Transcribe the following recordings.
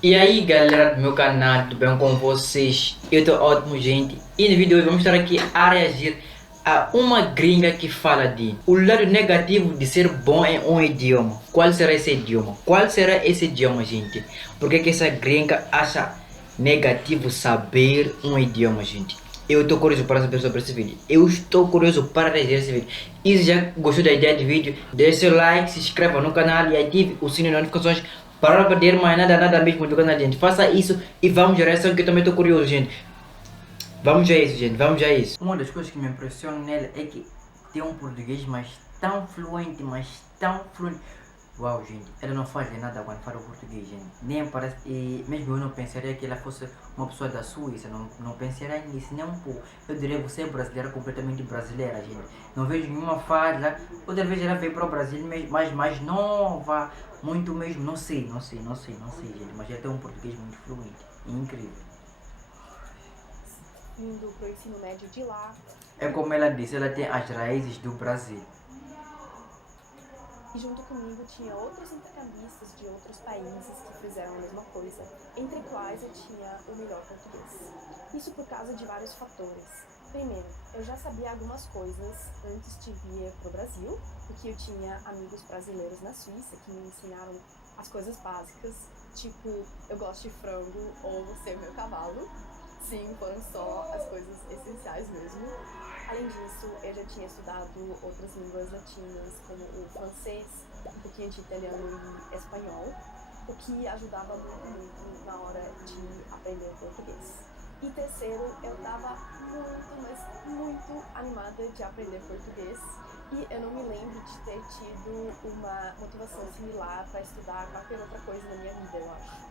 E aí galera do meu canal, tudo bem com vocês? Eu tô ótimo, gente. E no vídeo de hoje vamos estar aqui a reagir a uma gringa que fala de o lado negativo de ser bom em um idioma. Qual será esse idioma? Qual será esse idioma, gente? Por que essa gringa acha negativo saber um idioma, gente? Eu estou curioso para saber sobre esse vídeo. Eu estou curioso para reagir esse vídeo. E se já gostou da ideia do vídeo, deixe seu like, se inscreva no canal e ative o sininho de notificações para não perder mais nada mesmo do canal, gente. Faça isso e vamos a essa que eu também estou curioso, gente. Vamos a isso, gente. Vamos a isso. Uma das coisas que me impressiona nele é que tem um português mas tão fluente. Uau, gente, ela não faz nada quando fala o português, gente. Nem parece. E mesmo eu não pensaria que ela fosse uma pessoa da Suíça. Não pensaria nisso nem um pouco. Eu diria você é brasileira, completamente brasileira, gente. Não vejo nenhuma falha. Outra vez ela veio para o Brasil, mas mais nova. Muito mesmo. Não sei, gente. Mas ela tem um português muito fluente. Incrível. Indo pro ensino médio de lá. É como ela disse, ela tem as raízes do Brasil. E junto comigo tinha outros intercambistas de outros países que fizeram a mesma coisa, entre quais eu tinha o melhor português. Isso por causa de vários fatores. Primeiro, eu já sabia algumas coisas antes de vir pro Brasil, porque eu tinha amigos brasileiros na Suíça que me ensinaram as coisas básicas, tipo, eu gosto de frango ou você é meu cavalo. Sim, foram só as coisas essenciais mesmo. Além disso, eu já tinha estudado outras línguas latinas, como o francês, um pouquinho de italiano e espanhol, o que ajudava muito na hora de aprender o português. E terceiro, eu estava muito animada de aprender português, e eu não me lembro de ter tido uma motivação similar para estudar qualquer outra coisa na minha vida, eu acho.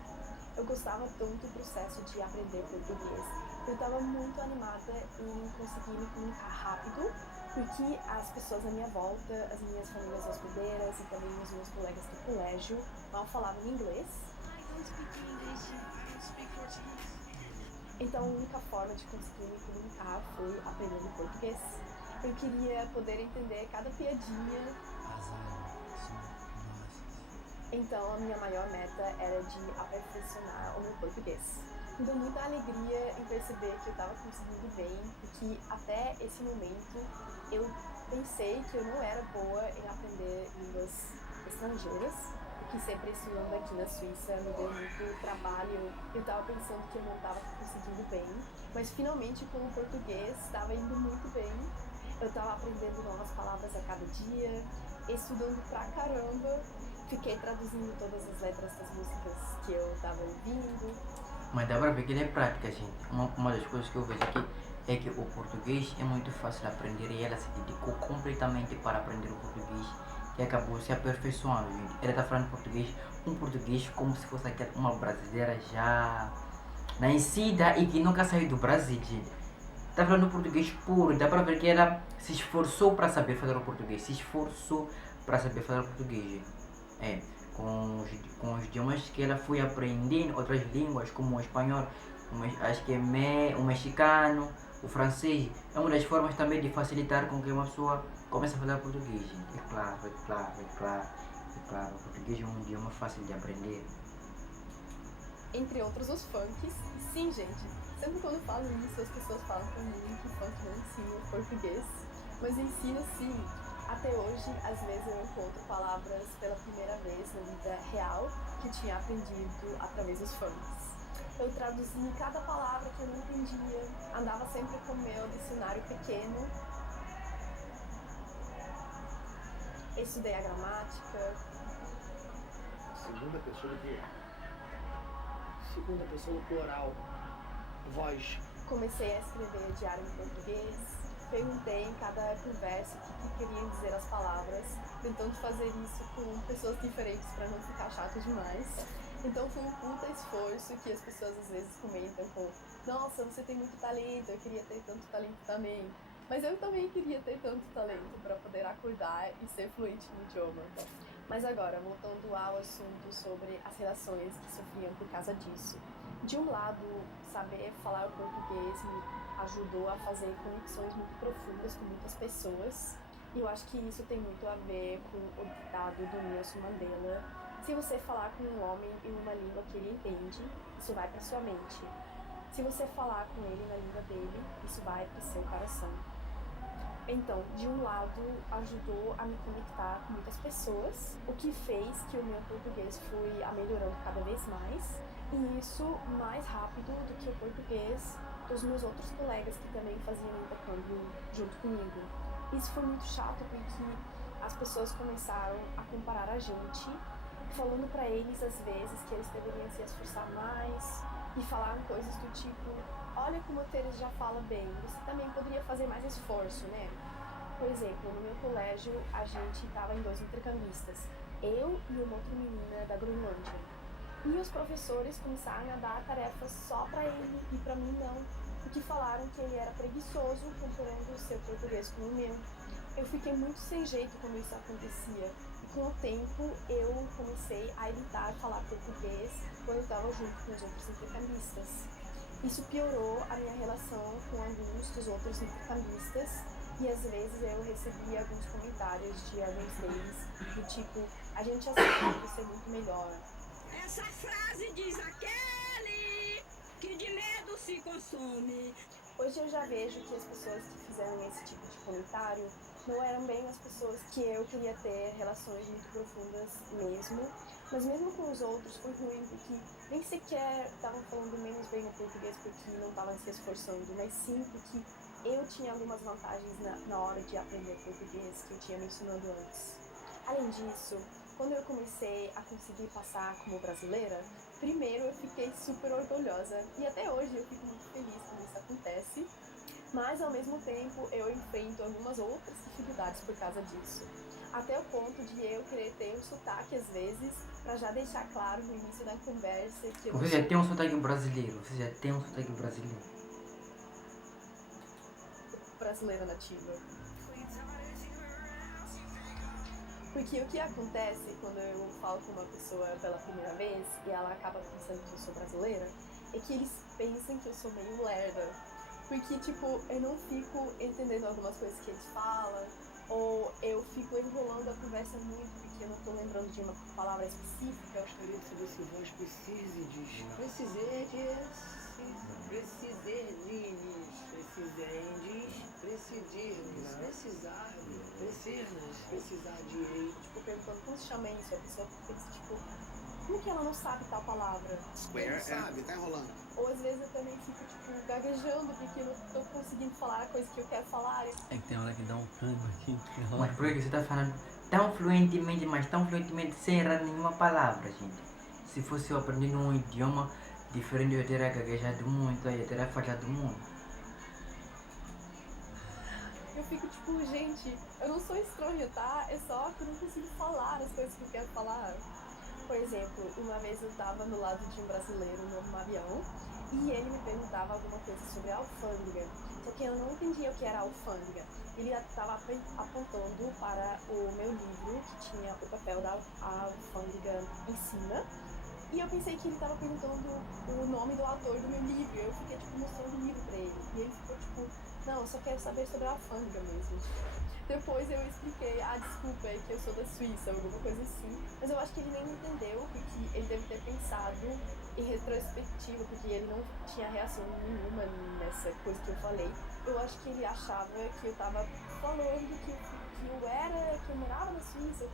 Eu gostava tanto do processo de aprender português. Eu estava muito animada em conseguir me comunicar rápido, porque as pessoas à minha volta, as minhas famílias hospedeiras e também os meus colegas do colégio mal falavam inglês. Então a única forma de conseguir me comunicar foi aprendendo português. Eu queria poder entender cada piadinha. Então a minha maior meta era de aperfeiçoar o meu português. Me deu muita alegria em perceber que eu estava conseguindo bem, porque até esse momento eu pensei que eu não era boa em aprender línguas estrangeiras, porque sempre estudando aqui na Suíça me deu muito trabalho. Eu estava pensando que eu não estava conseguindo bem, mas finalmente com o português estava indo muito bem. Eu estava aprendendo novas palavras a cada dia, estudando pra caramba. Fiquei traduzindo todas as letras das músicas que eu tava ouvindo. Mas dá pra ver que ele é prática, gente. Uma das coisas que eu vejo aqui é que o português é muito fácil de aprender e ela se dedicou completamente para aprender o português e acabou se aperfeiçoando, gente. Ela tá falando português, um português como se fosse uma brasileira já nascida e que nunca saiu do Brasil, gente. Tá falando português puro, dá pra ver que ela se esforçou para saber falar o português, se esforçou para saber falar o português, gente. É, com os idiomas que ela foi aprendendo, outras línguas como o espanhol, acho que é o mexicano, o francês, é uma das formas também de facilitar com que uma pessoa comece a falar português, gente. O português é um idioma fácil de aprender. Entre outros os funks. Sim, gente, sempre quando eu falo isso as pessoas falam pra mim que funk não ensina português, mas ensina sim. Até hoje, às vezes eu encontro palavras pela primeira vez na vida real que eu tinha aprendido através dos funks. Eu traduzi cada palavra que eu não entendia, andava sempre com o meu dicionário pequeno, estudei a gramática. Segunda pessoa do plural. Segunda pessoa do plural. Voz. Comecei a escrever diário em português. Perguntei em cada conversa o que queriam dizer as palavras, tentando fazer isso com pessoas diferentes para não ficar chato demais. Então foi um puta esforço que as pessoas às vezes comentam com: nossa, você tem muito talento, eu queria ter tanto talento também. Mas eu também queria ter tanto talento para poder acordar e ser fluente no idioma. Mas agora, voltando ao assunto sobre as relações que sofriam por causa disso. De um lado, saber falar o português me ajudou a fazer conexões muito profundas com muitas pessoas. E eu acho que isso tem muito a ver com o ditado do Nelson Mandela: Se você falar com um homem em uma língua que ele entende, isso vai para sua mente. Se você falar com ele na língua dele, isso vai para seu coração. Então, de um lado, ajudou a me conectar com muitas pessoas, o que fez que o meu português fui melhorando cada vez mais, e isso mais rápido do que o português dos meus outros colegas que também faziam intercâmbio junto comigo. Isso foi muito chato porque as pessoas começaram a comparar a gente, falando para eles às vezes que eles deveriam se esforçar mais e falaram coisas do tipo: olha como o Teres já fala bem, você também poderia fazer mais esforço, né? Por exemplo, no meu colégio a gente estava em 2 intercambistas, eu e uma outra menina da Groenlândia. E os professores começaram a dar tarefas só para ele e para mim não, porque falaram que ele era preguiçoso comparando o seu português com o meu. Eu fiquei muito sem jeito quando isso acontecia. E com o tempo eu comecei a evitar falar português quando eu estava junto com os outros intercambistas. Isso piorou a minha relação com alguns dos outros intercambistas e às vezes eu recebia alguns comentários de alguns deles do tipo: a gente já sabe que você é muito melhor. Essa frase diz aquele que de medo se consome. Hoje eu já vejo que as pessoas que fizeram esse tipo de comentário não eram bem as pessoas que eu queria ter relações muito profundas mesmo, mas mesmo com os outros foi ruim porque nem sequer estavam falando menos bem o português porque não estavam se esforçando, mas sim porque eu tinha algumas vantagens na hora de aprender português que eu tinha mencionado antes. Além disso, quando eu comecei a conseguir passar como brasileira, primeiro eu fiquei super orgulhosa e até hoje eu fico muito feliz quando isso acontece, mas ao mesmo tempo eu enfrento algumas outras dificuldades por causa disso. Até o ponto de eu querer ter um sotaque às vezes, para já deixar claro no início da conversa que eu Você já tem um sotaque brasileiro, você já tem um sotaque brasileiro. brasileira nativa. Porque o que acontece quando eu falo com uma pessoa pela primeira vez e ela acaba pensando que eu sou brasileira, é que eles pensam que eu sou meio lerda. Porque, tipo, eu não fico entendendo algumas coisas que eles falam, ou eu fico enrolando a conversa muito porque eu não tô lembrando de uma palavra específica. Eu gostaria de saber se vós precises. Precisendes, precisar de. Tipo, perguntando como se chama isso, a pessoa pensa, tipo, como que ela não sabe tal palavra? Square, sabe? Tá enrolando. Ou às vezes eu também fico, tipo, gaguejando porque eu não tô conseguindo falar a coisa que eu quero falar. É que tem hora que dá um câmbio aqui. Mas por que você está falando tão fluentemente, mas tão fluentemente sem errar nenhuma palavra, gente? Se fosse eu aprendendo um idioma diferente, eu teria gaguejado muito, eu teria falhado muito. Eu fico tipo, gente, eu não sou estranha, tá? É só que eu não consigo falar as coisas que eu quero falar. Por exemplo, uma vez eu tava no lado de um brasileiro num avião e ele me perguntava alguma coisa sobre a alfândega. Só que eu não entendia o que era alfândega. Ele estava apontando para o meu livro, que tinha o papel da alfândega em cima. E eu pensei que ele estava perguntando o nome do autor do meu livro. Eu fiquei, tipo, mostrando o livro pra ele. E ele ficou, tipo, não, eu só quero saber sobre a alfândega mesmo. Depois eu expliquei, desculpa, é que eu sou da Suíça, alguma coisa assim. Mas eu acho que ele nem entendeu, porque ele deve ter pensado em retrospectiva, porque ele não tinha reação nenhuma nessa coisa que eu falei. Eu acho que ele achava que eu tava falando que eu morava na Suíça,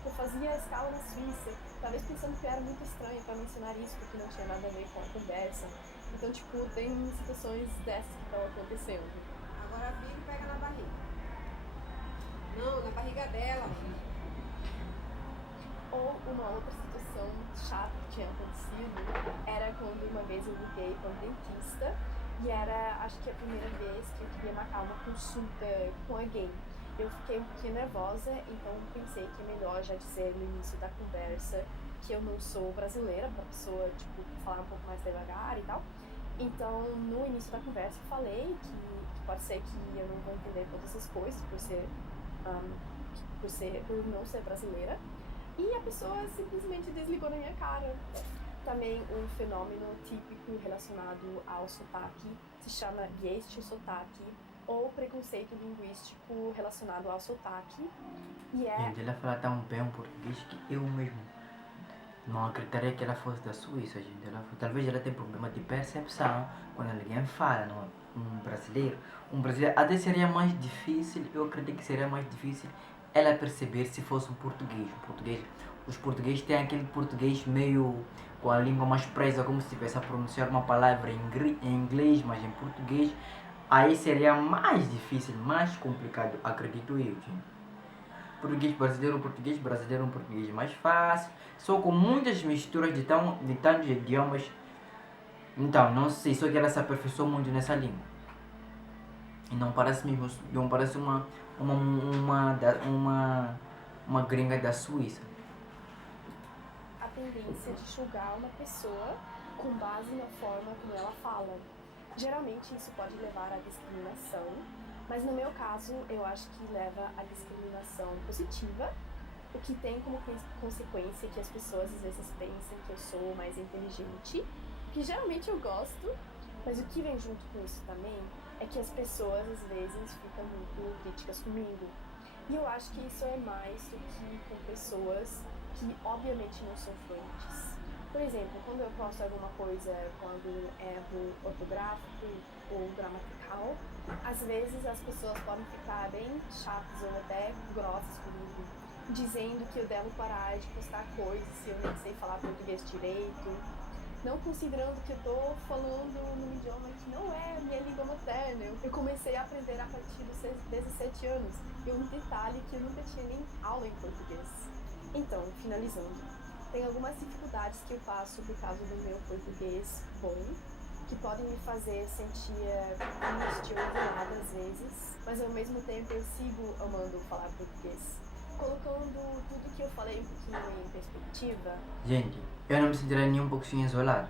que eu fazia escala na Suíça. Talvez pensando que eu era muito estranha pra mencionar isso, porque não tinha nada a ver com a conversa. Então, tipo, tem situações dessas que estão acontecendo. Agora vira e pega na barriga. Não, na barriga dela. Ou uma outra situação chata que tinha acontecido era quando uma vez eu liguei para um dentista e era, acho que a primeira vez que eu queria marcar uma consulta com alguém. Eu fiquei um pouquinho nervosa, então pensei que é melhor já dizer no início da conversa que eu não sou brasileira, para a pessoa, tipo, falar um pouco mais devagar e tal. Então, no início da conversa, eu falei que pode ser que eu não vou entender todas as coisas por não ser brasileira. E a pessoa simplesmente desligou na minha cara. Também um fenômeno típico relacionado ao sotaque se chama sotaque ou preconceito linguístico relacionado ao sotaque. E é... Gente, ela fala tão bem o português que eu mesmo Não acreditaria que ela fosse da Suíça, gente. Talvez ela tenha problema de percepção quando alguém fala, não? Um brasileiro. Um brasileiro até seria mais difícil, eu acredito que seria mais difícil ela perceber se fosse um português. Os portugueses têm aquele português meio com a língua mais presa, como se estivesse a pronunciar uma palavra em inglês, mas em português. Aí seria mais difícil, mais complicado, acredito eu, gente. Português brasileiro, um português mais fácil, só com muitas misturas de tantos idiomas. Então, não sei, só que ela se aperfeiçoou muito nessa língua. E não parece mesmo, não parece uma gringa da Suíça. A tendência de julgar uma pessoa com base na forma como ela fala. Geralmente isso pode levar à discriminação, mas no meu caso eu acho que leva à discriminação positiva, o que tem como consequência que as pessoas às vezes pensam que eu sou mais inteligente, que geralmente eu gosto, mas o que vem junto com isso também é que as pessoas às vezes ficam muito críticas comigo. E eu acho que isso é mais do que com pessoas que obviamente não são fluentes. Por exemplo, quando eu posto alguma coisa quando erro ortográfico ou gramatical, às vezes as pessoas podem ficar bem chatas ou até grossas comigo, dizendo que eu devo parar de postar coisas se eu nem sei falar português direito, não considerando que eu tô falando num idioma que não é a minha língua materna. Eu comecei a aprender a partir dos 17 anos, e um detalhe que eu nunca tinha nem aula em português. Então, finalizando. Tem algumas dificuldades que eu passo por causa do meu português bom, que podem me fazer sentir triste ou ignorada às vezes, mas ao mesmo tempo eu sigo amando falar português. Colocando tudo que eu falei um pouquinho em perspectiva... Gente, eu não me sentirei nem um pouquinho isolado,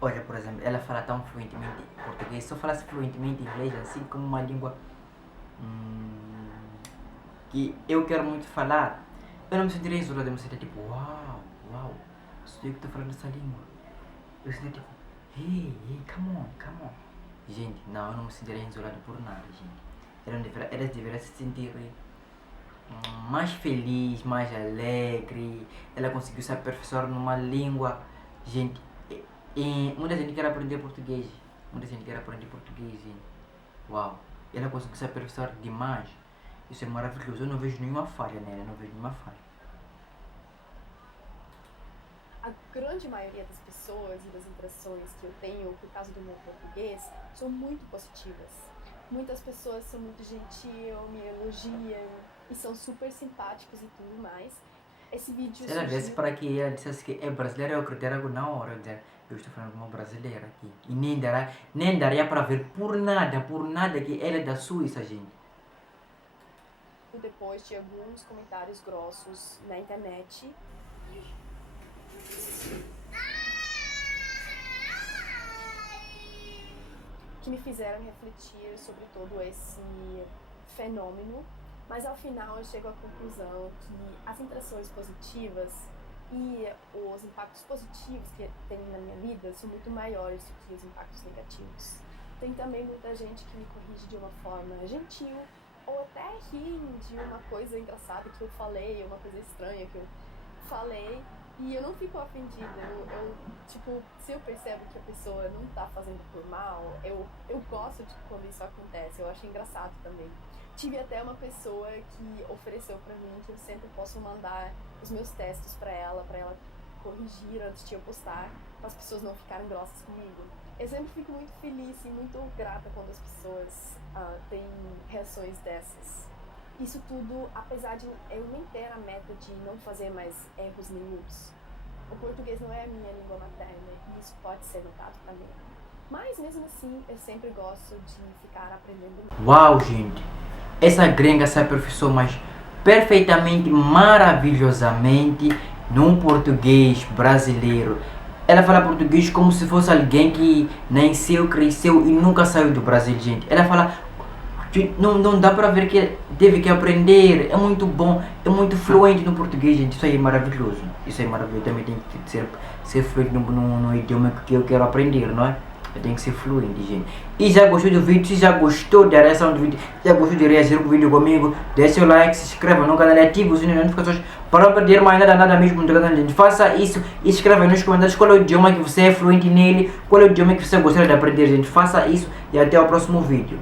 Olha, por exemplo, ela fala tão fluentemente português, se eu falasse fluentemente inglês, assim como uma língua que eu quero muito falar, eu não me sentiria isolado, eu me sentiria tipo, uau, sou eu que estou falando essa língua. Eu sentiria tipo, hey, come on. Gente, não, eu não me sentiria isolado por nada, gente. Ela deveria se sentir mais feliz, mais alegre. Ela conseguiu se aperfeiçoar numa língua. Gente, muita gente quer aprender português. Gente. Uau, ela conseguiu se aperfeiçoar demais. Isso é maravilhoso, eu não vejo nenhuma falha nela, A grande maioria das pessoas e das impressões que eu tenho por causa do meu português são muito positivas. Muitas pessoas são muito gentis, me elogiam e são super simpáticos e tudo mais. Esse vídeo... Se ela viesse para aqui e ela dissesse que é brasileira, eu acreditaria na hora. Eu estou falando com uma brasileira aqui. E nem daria para ver por nada que ela é da Suíça, gente. Depois de alguns comentários grossos na internet, que me fizeram refletir sobre todo esse fenômeno, mas ao final eu chego à conclusão que as impressões positivas e os impactos positivos que tem na minha vida são muito maiores do que os impactos negativos. Tem também muita gente que me corrige de uma forma gentil, ou até rir de uma coisa engraçada que eu falei, uma coisa estranha que eu falei, e eu não fico ofendida. Tipo, se eu percebo que a pessoa não tá fazendo por mal, eu gosto de quando isso acontece, eu acho engraçado também. Tive até uma pessoa que ofereceu pra mim que eu sempre posso mandar os meus textos pra ela corrigir antes de eu postar, para as pessoas não ficarem grossas comigo. Eu sempre fico muito feliz e muito grata quando as pessoas têm reações dessas. Isso tudo, apesar de eu nem ter a meta de não fazer mais erros nenhums. O português não é a minha língua materna e isso pode ser notado também. Mas mesmo assim, eu sempre gosto de ficar aprendendo. Uau, gente! Essa gringa se aperfeiçoou mais perfeitamente, maravilhosamente num português brasileiro. Ela fala português como se fosse alguém que nasceu, cresceu e nunca saiu do Brasil, gente. Ela fala, não dá pra ver que teve que aprender, é muito bom, é muito fluente no português, gente. Isso aí é maravilhoso. Também tem que ser fluente no idioma que eu quero aprender, não é? Tem que ser fluente, gente. E já gostou do vídeo? Se já gostou da reação do vídeo, já gostou de reagir com o vídeo comigo, deixe o like, se inscreva no canal e ative o sininho de notificações para não perder mais nada mesmo no canal, gente. Faça isso e escreva nos comentários qual é o idioma que você é fluente nele, qual é o idioma que você gostaria de aprender, gente. Faça isso e até o próximo vídeo.